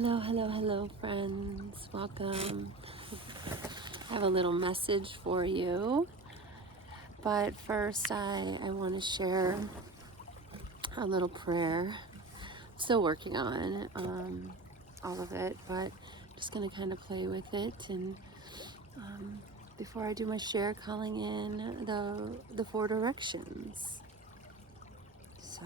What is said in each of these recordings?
Hello, friends. Welcome. I have a little message for you, but first I want to share a little prayer. Still working on all of it, but just going to kind of play with it. And before I do my share, calling in the four directions. So.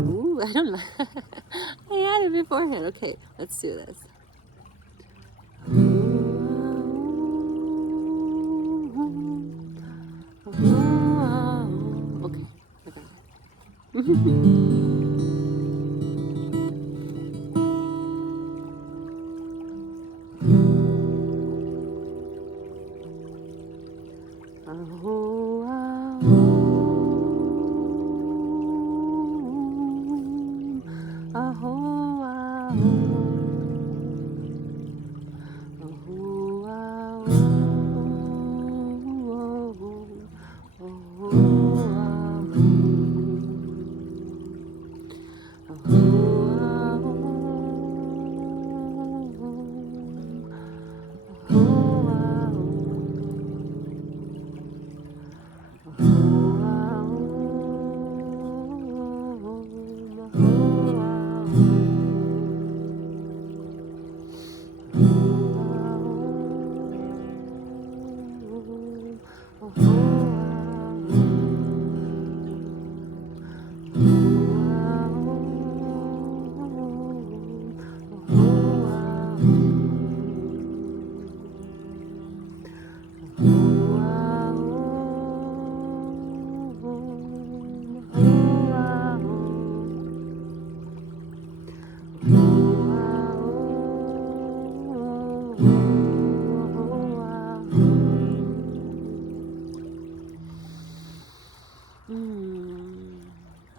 Ooh, I don't know. I had it beforehand. Okay, let's do this. Okay, I got it.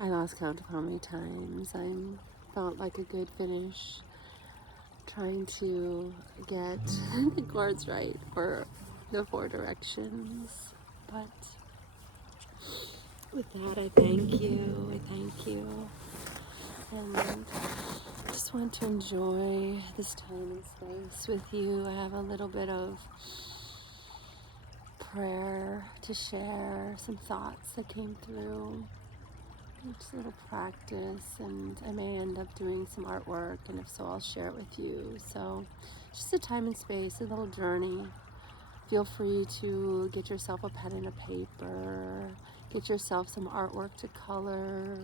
I lost count of how many times I felt like a good finish trying to get the chords right for the four directions. But with that, I thank you. And I just want to enjoy this time and space with you. I have a little bit of prayer to share, some thoughts that came through. Just a little practice, and I may end up doing some artwork, and if so, I'll share it with you. So just a time and space, a little journey. Feel free to get yourself a pen and a paper, get yourself some artwork to color,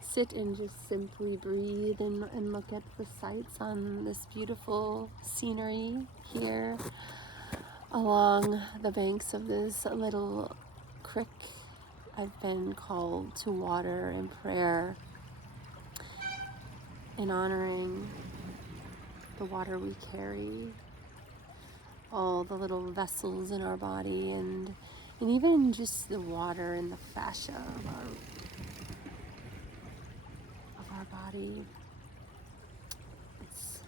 sit and just simply breathe and look at the sights on this beautiful scenery here along the banks of this little creek I've been called to water in prayer, in honoring the water we carry, all the little vessels in our body, and even just the water and the fascia of our body. It's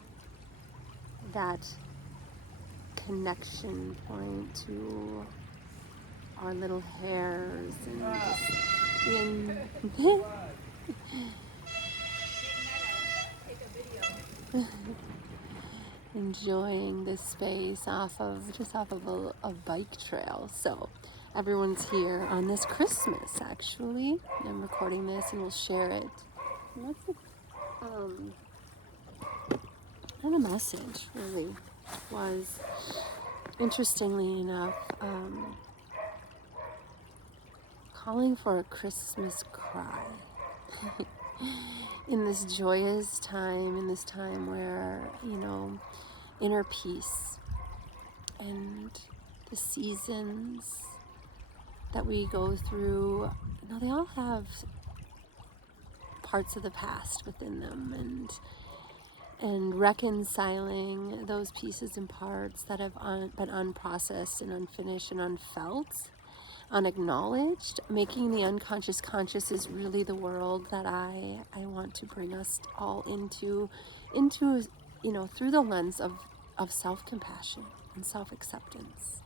that connection point to our little hairs and enjoying this space off of a bike trail. So everyone's here on this Christmas, actually. I'm recording this and we'll share it. And that's not a message, really. Was, interestingly enough, calling for a Christmas cry. In this joyous time, in this time where, inner peace and the seasons that we go through, they all have parts of the past within them, and reconciling those pieces and parts that have been unprocessed and unfinished and unfelt, unacknowledged. Making the unconscious conscious is really the world that I want to bring us all into, through the lens of self-compassion and self-acceptance.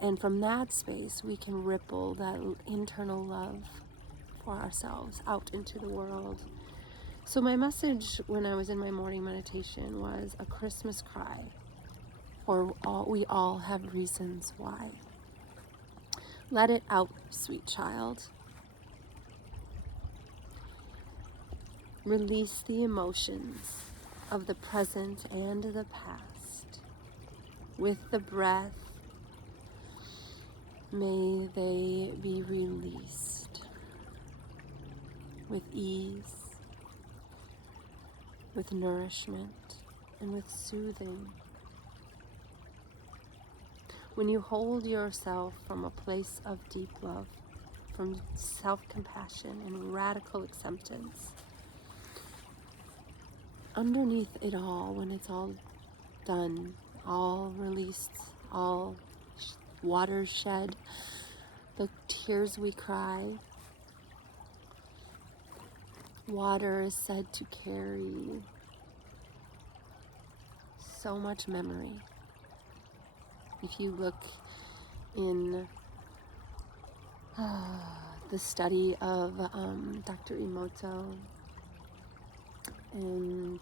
And from that space, we can ripple that internal love for ourselves out into the world. So my message when I was in my morning meditation was a Christmas cry, for we all have reasons why. Let it out, sweet child. Release the emotions of the present and the past. With the breath, may they be released with ease, with nourishment, and with soothing. When you hold yourself from a place of deep love, from self-compassion and radical acceptance, underneath it all, when it's all done, all released, all water shed, the tears we cry, water is said to carry so much memory. If you look in the study of Dr. Emoto, and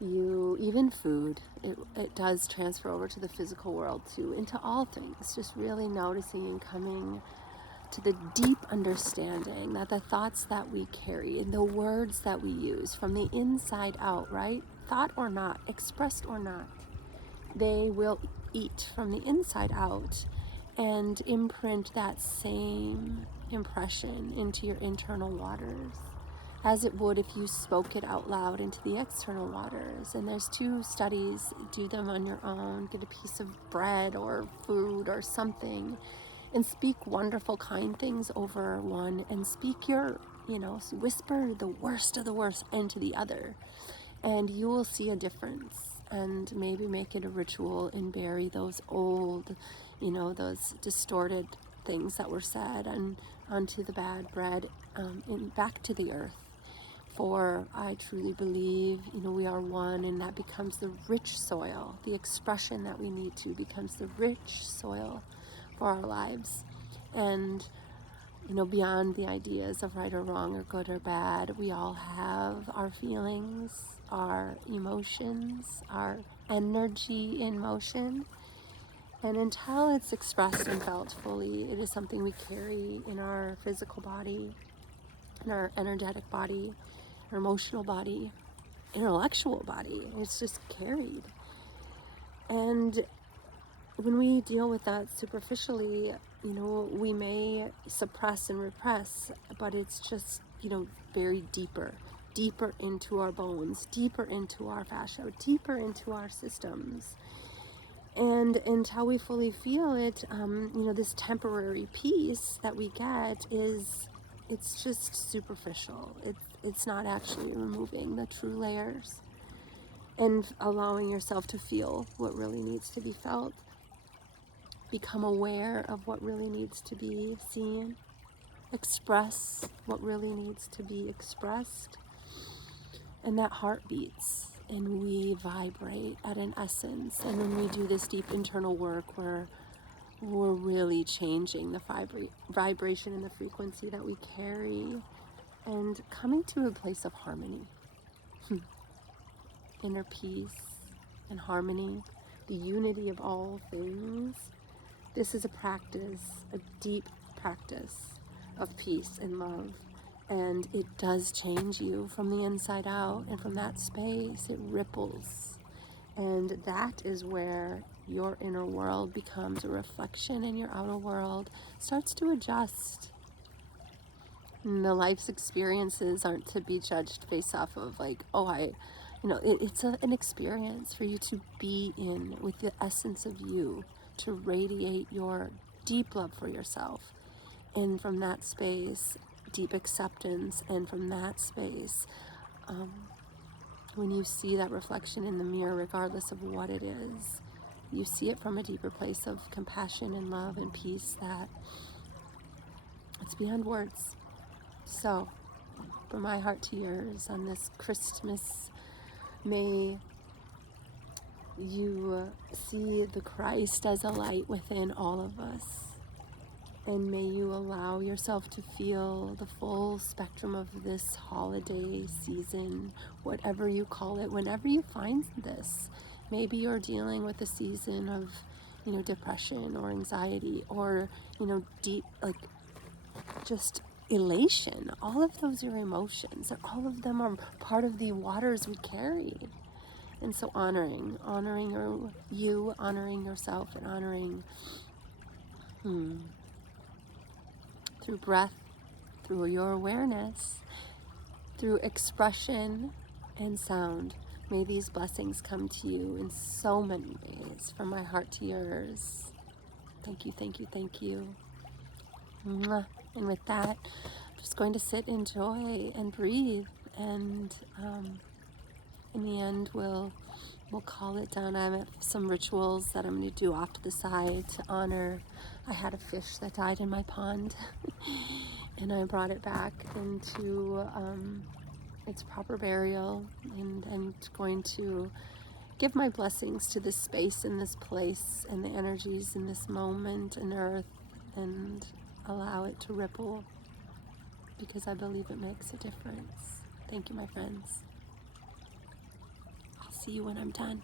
even food, it does transfer over to the physical world too, into all things, just really noticing and coming to the deep understanding that the thoughts that we carry and the words that we use from the inside out, right? Thought or not, expressed or not, they will eat from the inside out and imprint that same impression into your internal waters, as it would if you spoke it out loud into the external waters. And there's 2 studies, do them on your own, get a piece of bread or food or something, and speak wonderful, kind things over one, and speak your, whisper the worst of the worst into the other, and you will see a difference. And maybe make it a ritual and bury those old, those distorted things that were said and onto the bad bread, and back to the earth. For I truly believe, we are one, and that becomes the rich soil. The expression that we need to becomes the rich soil for our lives. And, beyond the ideas of right or wrong or good or bad, we all have our feelings, our emotions, our energy in motion. And until it's expressed and felt fully, it is something we carry in our physical body, in our energetic body, our emotional body, intellectual body. It's just carried. And when we deal with that superficially, we may suppress and repress, but it's just, buried deeper into our bones, deeper into our fascia, deeper into our systems. And until we fully feel it, this temporary peace that we get it's just superficial. It's not actually removing the true layers and allowing yourself to feel what really needs to be felt. Become aware of what really needs to be seen. Express what really needs to be expressed. And that heart beats, and we vibrate at an essence. And when we do this deep internal work, we're really changing the vibration and the frequency that we carry, and coming to a place of harmony. Inner peace and harmony, the unity of all things. This is a practice, a deep practice of peace and love. And it does change you from the inside out. And from that space, it ripples. And that is where your inner world becomes a reflection, and your outer world starts to adjust. And the life's experiences aren't to be judged based off of it's an experience for you to be in with the essence of you, to radiate your deep love for yourself. And from that space, deep acceptance. And from that space, when you see that reflection in the mirror, regardless of what it is, you see it from a deeper place of compassion and love and peace that it's beyond words. So, from my heart to yours on this Christmas, may you see the Christ as a light within all of us. And may you allow yourself to feel the full spectrum of this holiday season, whatever you call it, whenever you find this. Maybe you're dealing with a season of, depression or anxiety or, deep, just elation. All of those are emotions, and all of them are part of the waters we carry. And so honoring you, honoring yourself, and honoring through breath, through your awareness, through expression and sound. May these blessings come to you in so many ways, from my heart to yours. Thank you, thank you, thank you. Mwah. And with that, I'm just going to sit in joy and breathe. And in the end, we'll call it done. I have some rituals that I'm going to do off to the side to honor. I had a fish that died in my pond, and I brought it back into its proper burial, and going to give my blessings to this space and this place and the energies in this moment and earth, and allow it to ripple, because I believe it makes a difference. Thank you, my friends. I'll see you when I'm done.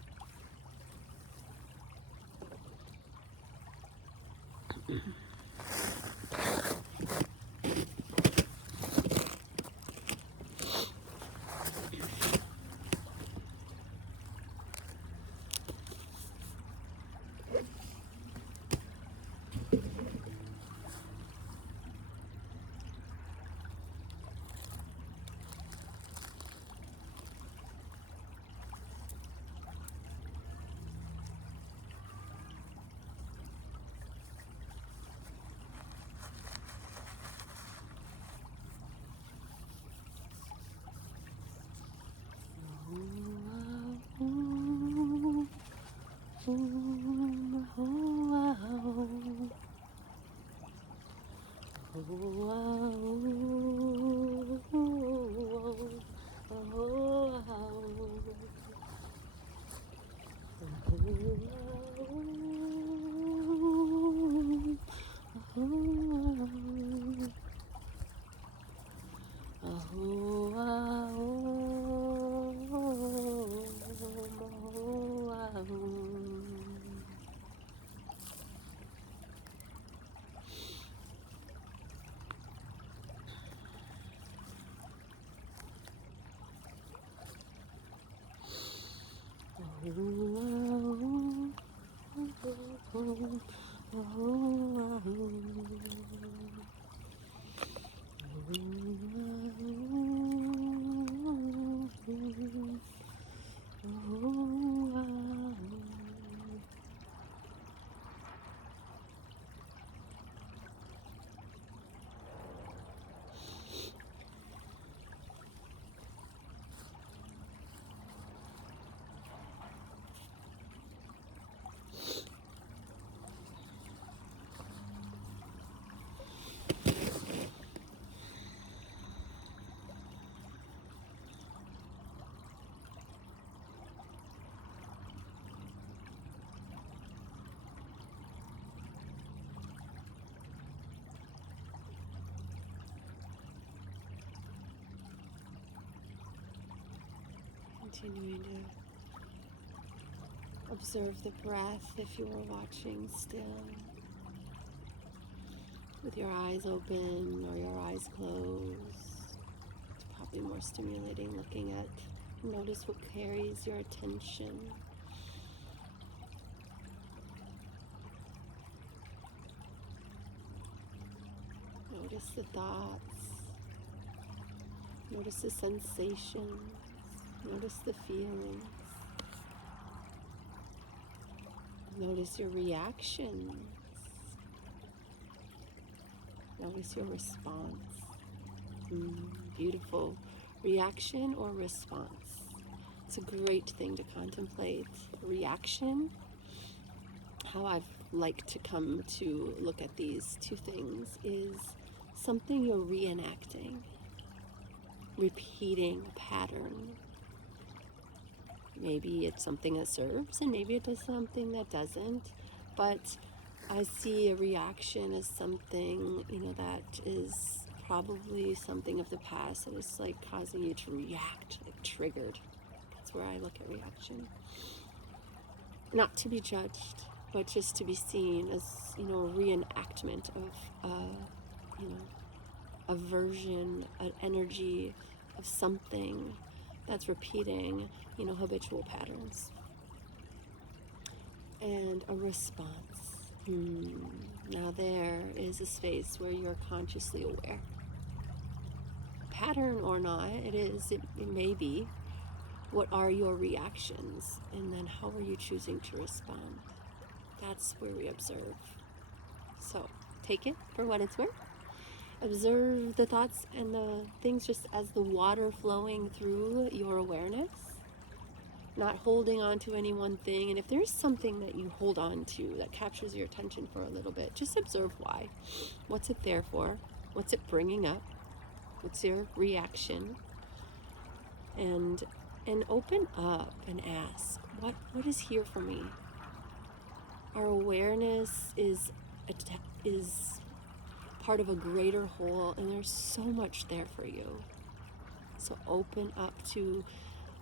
Continuing to observe the breath if you are watching still, with your eyes open or your eyes closed. It's probably more stimulating looking at, notice what carries your attention. Notice the thoughts, notice the sensations, notice the feelings. Notice your reactions. Notice your response. Beautiful. Reaction or response. It's a great thing to contemplate. Reaction how I've liked to come to look at these two things is something you're reenacting, repeating a pattern. Maybe it's something that serves and maybe it does something that doesn't, but I see a reaction as something, that is probably something of the past that is like causing you to react, like triggered. That's where I look at reaction. Not to be judged, but just to be seen as, a reenactment of, a version, an energy of something that's repeating, habitual patterns. And a response. Now there is a space where you're consciously aware. Pattern or not, it may be. What are your reactions? And then how are you choosing to respond? That's where we observe. So take it for what it's worth. Observe the thoughts and the things just as the water flowing through your awareness. Not holding on to any one thing. And if there's something that you hold on to that captures your attention for a little bit, just observe why. What's it there for? What's it bringing up? What's your reaction? And open up and ask, what is here for me? Our awareness is part of a greater whole, and there's so much there for you. So open up to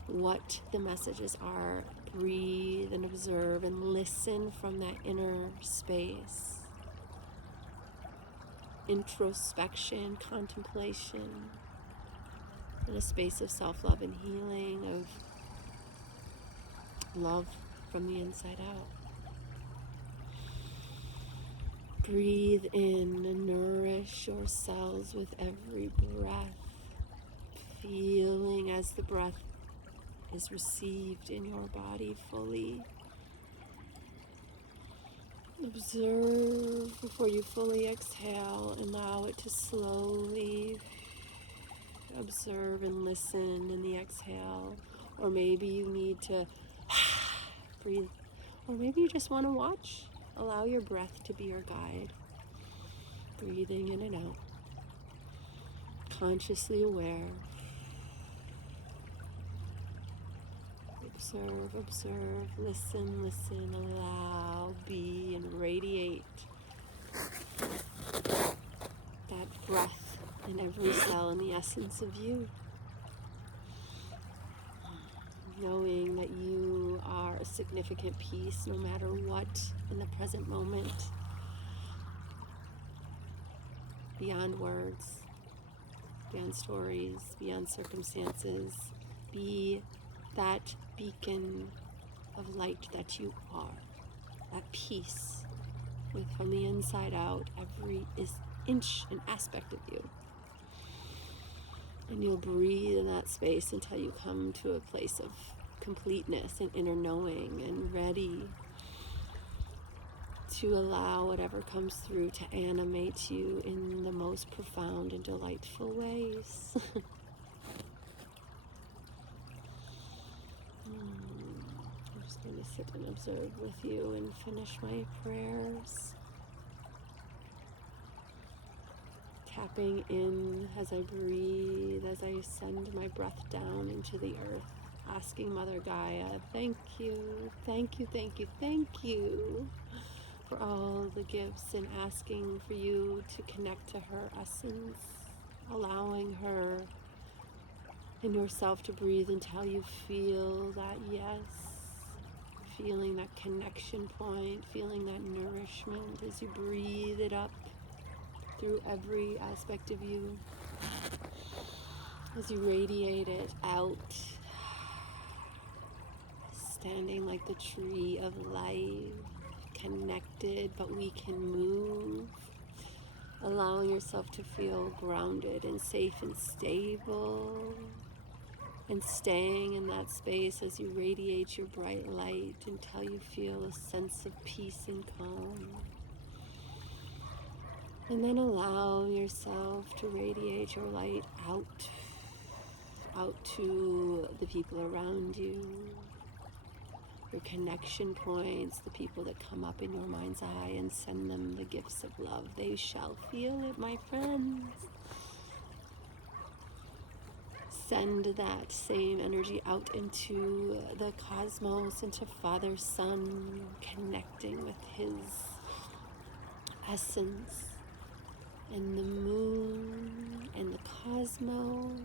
what the messages are. Breathe and observe and listen from that inner space. Introspection, contemplation, in a space of self-love and healing, of love from the inside out. Breathe in and nourish your cells with every breath, feeling as the breath is received in your body fully. Observe before you fully exhale. Allow it to slowly observe and listen in the exhale. Or maybe you need to breathe. Or maybe you just want to watch. Allow your breath to be your guide. Breathing in and out. Consciously aware. Observe, listen, allow, be, and radiate that breath in every cell and the essence of you. Knowing that you are a significant piece no matter what in the present moment. Beyond words, beyond stories, beyond circumstances. Be that beacon of light that you are. That peace from the inside out, every inch and aspect of you. And you'll breathe in that space until you come to a place of completeness and inner knowing and ready to allow whatever comes through to animate you in the most profound and delightful ways. I'm just going to sit and observe with you and finish my prayers. Tapping in as I breathe, as I send my breath down into the earth, asking Mother Gaia, thank you for all the gifts, and asking for you to connect to her essence, allowing her and yourself to breathe until you feel that yes, feeling that connection point, feeling that nourishment as you breathe it up through every aspect of you, as you radiate it out, standing like the tree of life, connected, but we can move, allowing yourself to feel grounded and safe and stable, and staying in that space as you radiate your bright light until you feel a sense of peace and calm. And then allow yourself to radiate your light out to the people around you, your connection points, the people that come up in your mind's eye, and send them the gifts of love. They shall feel it, my friends. Send that same energy out into the cosmos, into Father Sun, connecting with his essence, and the moon and the cosmos.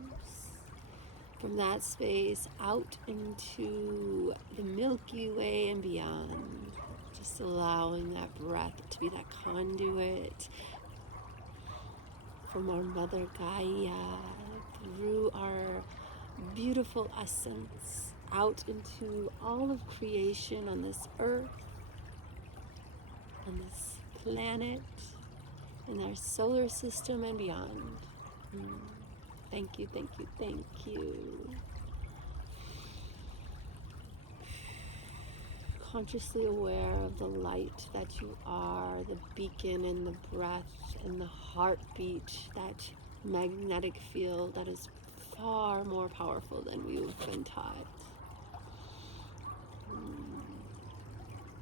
From that space out into the Milky Way and beyond. Just allowing that breath to be that conduit from our Mother Gaia through our beautiful essence out into all of creation on this earth, on this planet, in our solar system and beyond. Thank you, thank you, thank you. Consciously aware of the light that you are, the beacon and the breath and the heartbeat, that magnetic field that is far more powerful than we've been taught.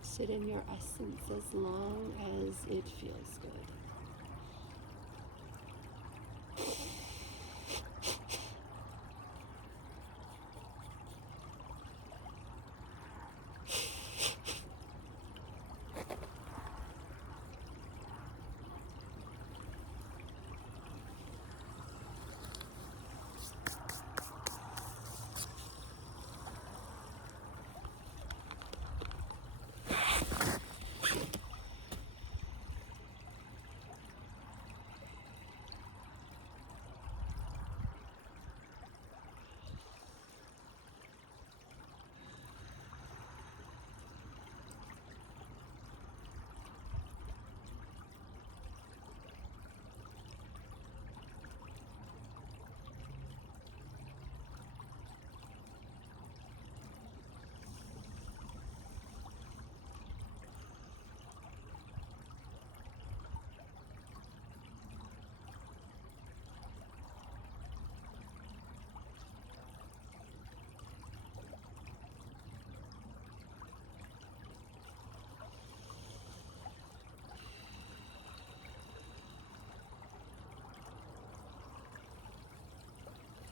Sit in your essence as long as it feels good.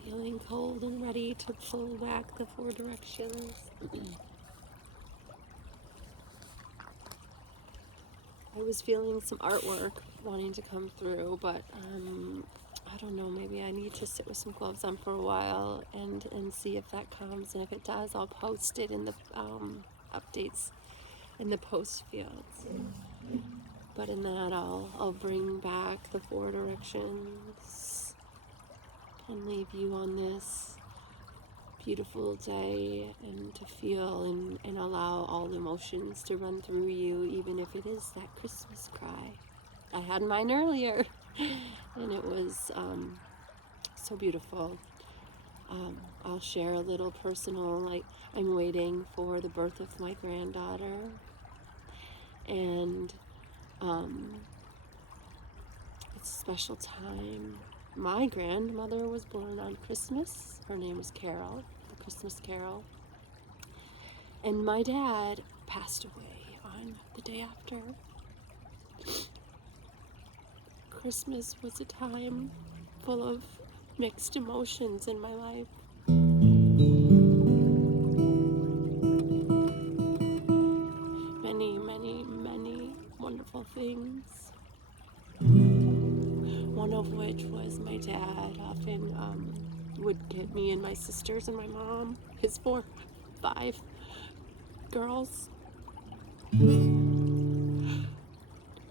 Feeling cold and ready to pull back the 4 directions. I was feeling some artwork wanting to come through, but I don't know, maybe I need to sit with some gloves on for a while and see if that comes. And if it does, I'll post it in the updates in the post fields. But in that, I'll bring back the 4 directions and leave you on this beautiful day, and to feel and allow all emotions to run through you, even if it is that Christmas cry. I had mine earlier and it was so beautiful. I'll share a little personal, like I'm waiting for the birth of my granddaughter, and it's a special time. My grandmother was born on Christmas. Her name was Carol, the Christmas Carol. And my dad passed away on the day after. Christmas was a time full of mixed emotions in my life. Many, many, many wonderful things. One of which was my dad often would get me and my sisters and my mom, his 5 girls,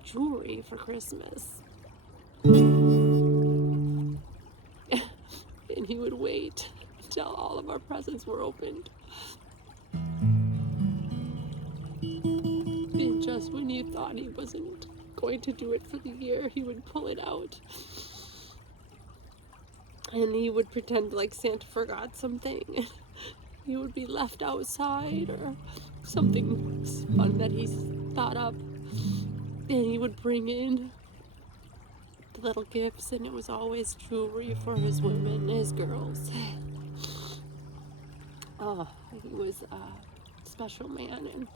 jewelry for Christmas. And he would wait until all of our presents were opened. And just when you thought he wasn't going to do it for the year, he would pull it out. And he would pretend like Santa forgot something. He would be left outside or something fun that he thought up. And he would bring in the little gifts, and it was always jewelry for his women, his girls. Oh, he was a special man and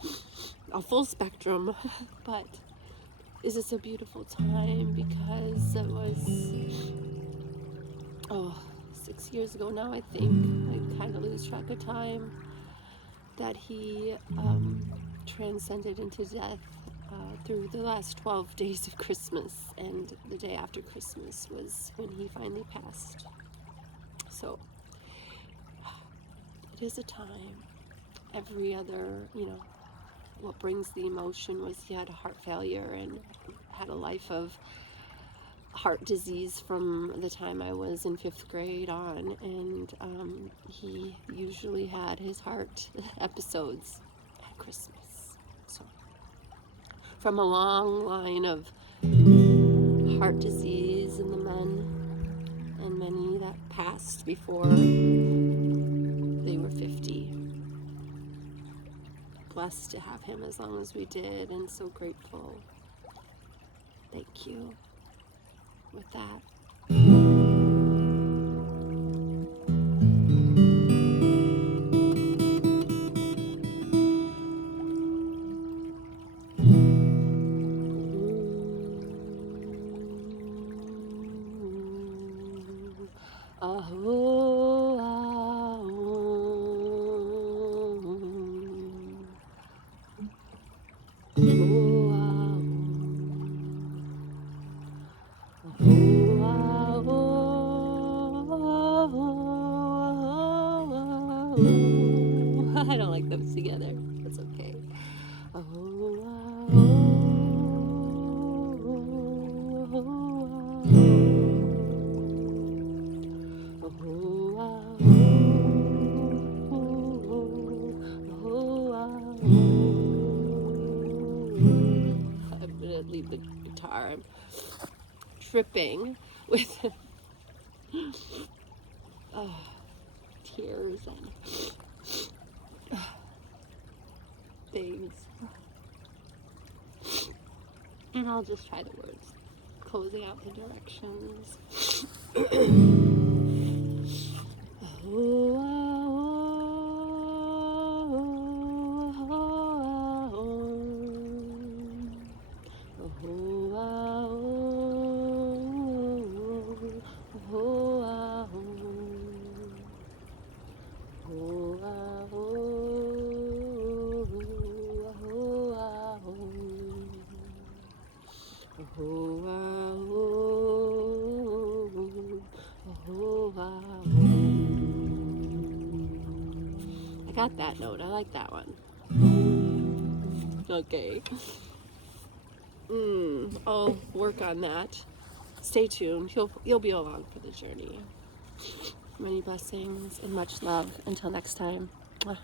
a full spectrum. But is this a beautiful time because it was 6 years ago now, I think. I kind of lose track of time, that he transcended into death through the last 12 days of Christmas, and the day after Christmas was when he finally passed. So it is a time. Every other, what brings the emotion was he had a heart failure and had a life of heart disease from the time I was in 5th grade on, and he usually had his heart episodes at Christmas. So from a long line of heart disease in the men, and many that passed before they were 50. Blessed to have him as long as we did, and so grateful. Thank you. With that, I don't like those together. That's okay. I'm gonna leave the guitar. I'm tripping with tears and things. And I'll just try the words, closing out the directions. I got that note. I like that one. Okay. I'll work on that. Stay tuned. You'll be along for the journey. Many blessings and much love. Until next time. Mwah.